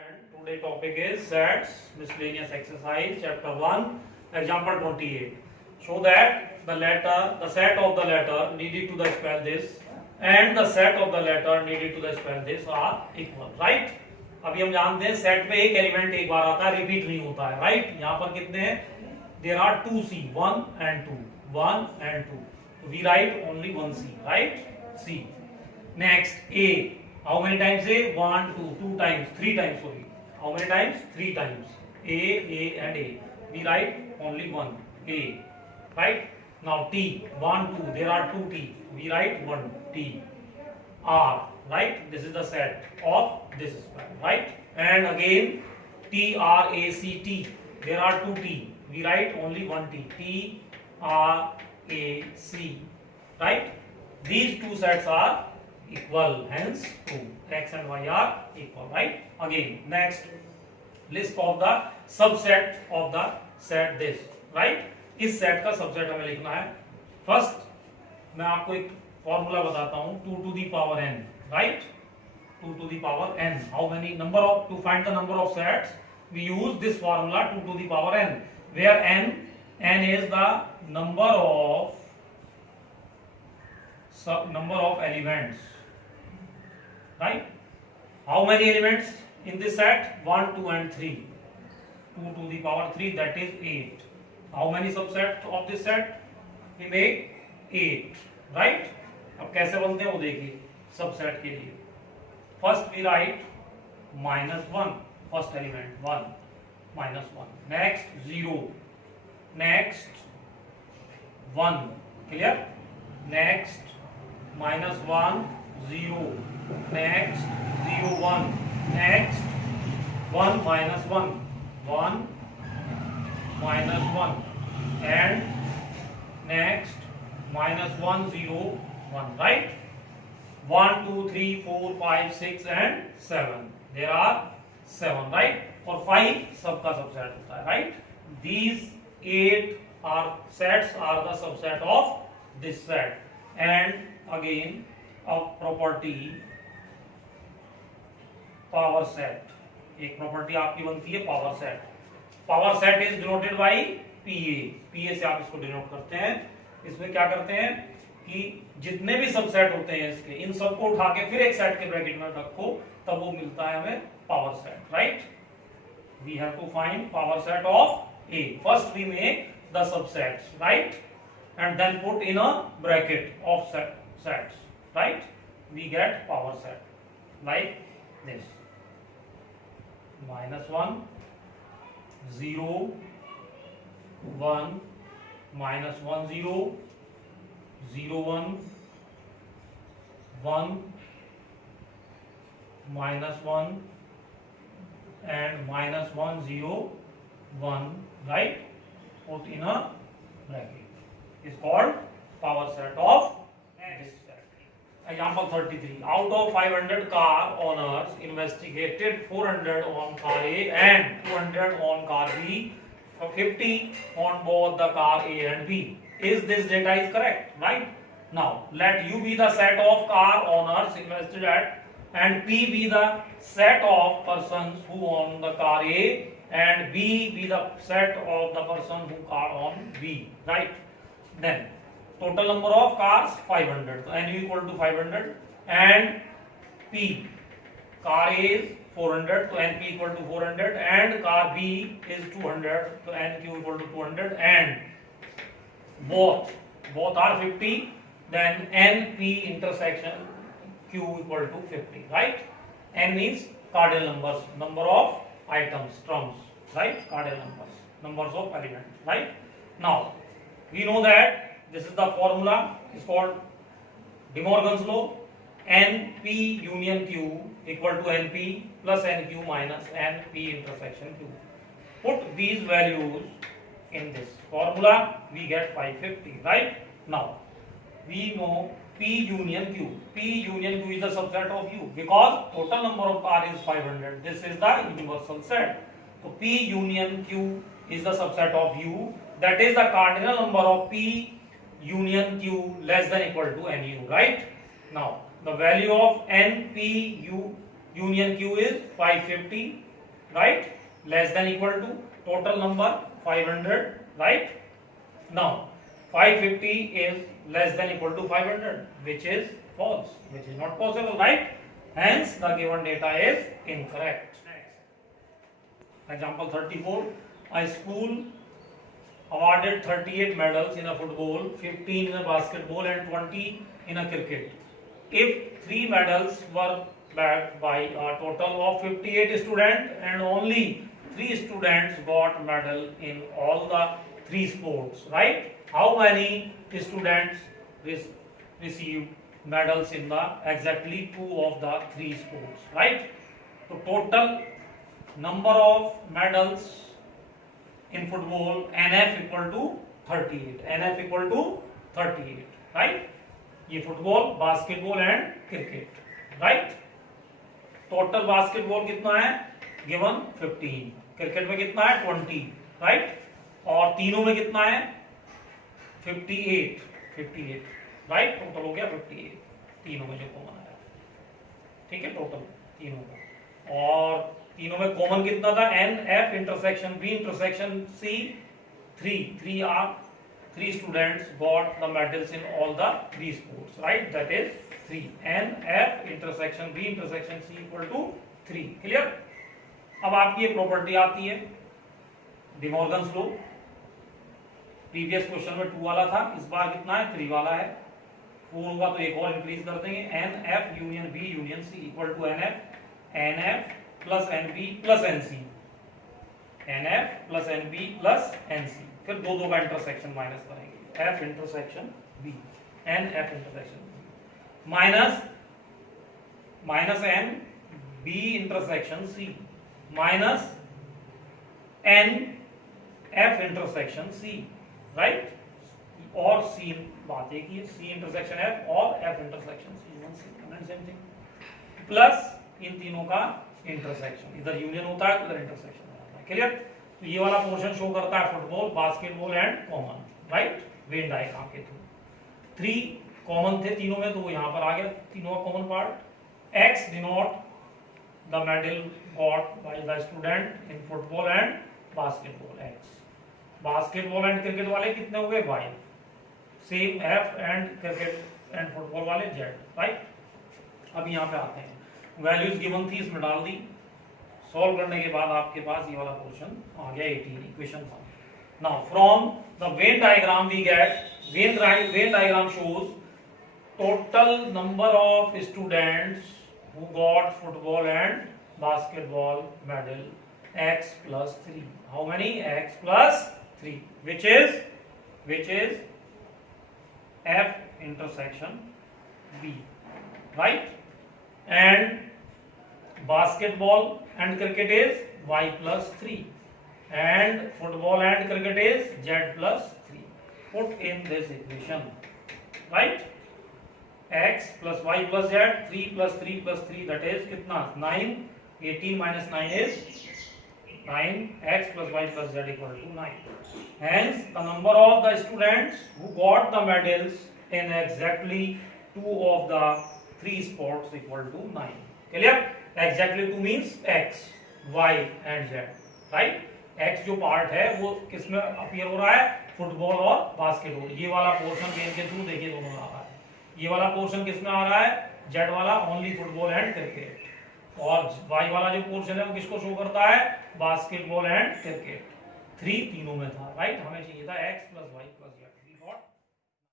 student, today topic is sets miscellaneous exercise chapter 1 example 28. Show that the set of the letter needed to the spell this and the set of the letter needed to the spell this are equal, right? अभी हम जानते हैं set पे एक element एक बार आता है, repeat नहीं होता है, राइट? यहाँ पर कितने हैं? There are 2 C, 1 and 2, 1 and 2. We write only 1 C, right? C. Next A. How many times A? 1, 2, 2 times, 3 times only. How many times? 3 times. A and A. We write only one A, right? Now T, 1, 2. There are 2 T. We write 1 T. R, right? This is the set of this square, right? And again T R A C T. There are 2 T. We write only 1 T. T R A C, right? These two sets are equal, hence 2. X and Y are equal, right? Again, next list of the subset of the set this, right? इस set का subset हमें लिखना है. First मैं आपको एक formula बताता हूं, 2 to the power n, right? 2 to the power n. How many number of, to find the number of sets we use this formula 2 to the power n, where n is the number of elements, right? How many elements in this set? 1, 2 and 3. 2 to the power 3, that is 8. How many subsets of this set? We make 8, right? अब कैसे बनते हैं वो देखिए. Subset के लिए first we write -1, first element 1 -1, next 0, next 1, clear? Next -1 0, next 0 1, next 1 -1 1 -1 and next -1 0 1, right? 1 2 3 4 5 6 and 7. There are 7, right? और 5 सबका सबसेट होता है, right? These 8 are sets are the subset of this set. And again a property power set. एक property आपकी बनती है power set. Power set is denoted by P A. P A से आप इसको डिनोट करते हैं. इसमें क्या करते हैं कि जितने भी सबसेट होते हैं इसके, इन सबको उठा के फिर एक सेट के ब्रैकेट में रखो, तब वो मिलता है हमें power set, right? We have to find power set of A. First we make the subsets, right? And then put in a bracket of sets, right? We get power set like this. -1 0 1 -1 0 0 1 1 -1 and -1 0 1, right? Put in a bracket. Is called power set of this set. Example 33. Out of 500 car owners investigated 400 on car A and 200 on car B, 50 on both the car A and B. Is this data is correct, right? Now let U be the set of car owners invested at, and P be the set of persons who own the car A, and B be the set of the person who car on B, right? Then total number of cars 500, so N equal to 500, and P, car A is 400, so NP equal to 400, and car B is 200, so NQ equal to 200, and both are 50, then NP intersection Q equal to 50, right? N means cardinal numbers, number of items, terms, right? Cardinal numbers of elements, right? Now we know that this is the formula, is called De Morgan's law. NP union Q equal to NP plus NQ minus NP intersection Q. Put these values in this formula, we get 550, right? Now we know P union Q. P union Q is the subset of U because total number of car is 500. This is the universal set. So P union Q is the subset of U. That is the cardinal number of P union Q less than equal to NU, right? Now the value of NP union Q is 550 right? Less than equal to total number 500, right? Now 550 is less than equal to 500, which is false, which is not possible, right? Hence the given data is incorrect. Next, example 34. A school awarded 38 medals in a football, 15 in a basketball and 20 in a cricket. If 3 medals were bagged by a total of 58 students and only 3 students got medal in all the 3 sports, right? How many students received medals in the exactly 2 of the 3 sports, right? So total number of medals in football, NF equal to 38, NF equal to 38, right? ये football, basketball and cricket, right? Total basketball कितना है given 15, cricket में कितना है 20, right? और तीनों में कितना है 58, राइट? टोटल हो गया 58 तीनों में जो कॉमन आया, ठीक है, टोटल तीनों का। और तीनों में कॉमन कितना था? N F intersection B intersection C 3 students got the medals in all the 3 sports, right? That is 3. N F intersection B intersection C equal to 3. Clear? अब आपकी ये प्रॉपर्टी आती है D Morgan's law. Previous question में 2 वाला था, इस बार कितना है 3 वाला है। 4 होगा तो एक और इंक्रीज कर देंगे। N f union b union c equal to n f plus n b plus n c, n f plus n b plus n c. फिर दो का इंटरसेक्शन माइनस करेंगे, f intersection b, n F intersection b minus n b intersection c minus n F intersection c, right? और सी बात एक ही, c intersection f और f intersection c, same thing, plus इन तीनों का इंटरसेक्शन, इधर यूनियन होता है उधर इंटरसेक्शन होता है। क्लियर? तो ये वाला पोर्शन शो करता है football, basketball and common, right? Venn diagram के थ्रू 3 कॉमन थे तीनों में, तो वो यहां पर आ गया तीनों का common part. X denote the medal got by the student in football and basketball, X. Basketball and cricket वाले कितने हो गए? Y. Same F and cricket and football वाले जेड, राइट? अब यहाँ पे आते हैं, वैल्यूज गिवन थी, इसमें डाल दी। सॉल्व करने के बाद आपके पास ये वाला पोर्शन आ गया, 18 इक्वेशन था। Now from the Venn diagram we get, Venn diagram shows total number of students who got football and basketball medal x plus 3. How many? X plus 3, which is F intersection B, right? And basketball and cricket is y plus 3, and football and cricket is z plus 3. Put in this equation, right? X plus y plus z, 3 plus 3 plus 3, that is kitna? 9. 18 minus 9 is 9. X plus y plus z equal to 9. Hence the number of the students who got the medals in exactly 2 of the 3 sports equal to 9. Clear? Exactly 2 means x, y and z, right? x जो part है वो किसमें appear हो रहा है? Football और basketball. ये वाला पोर्शन गेम के थ्रू देखिए दोनों आ रहा है। ये वाला पोर्शन किसमें आ रहा है? जेड वाला ओनली फुटबॉल एंड क्रिकेट, और वाई वाला जो पोर्शन है वो किसको शो करता है? Basketball and cricket. 3 तीनों में था, राइट? हमें चाहिए था x plus y plus z।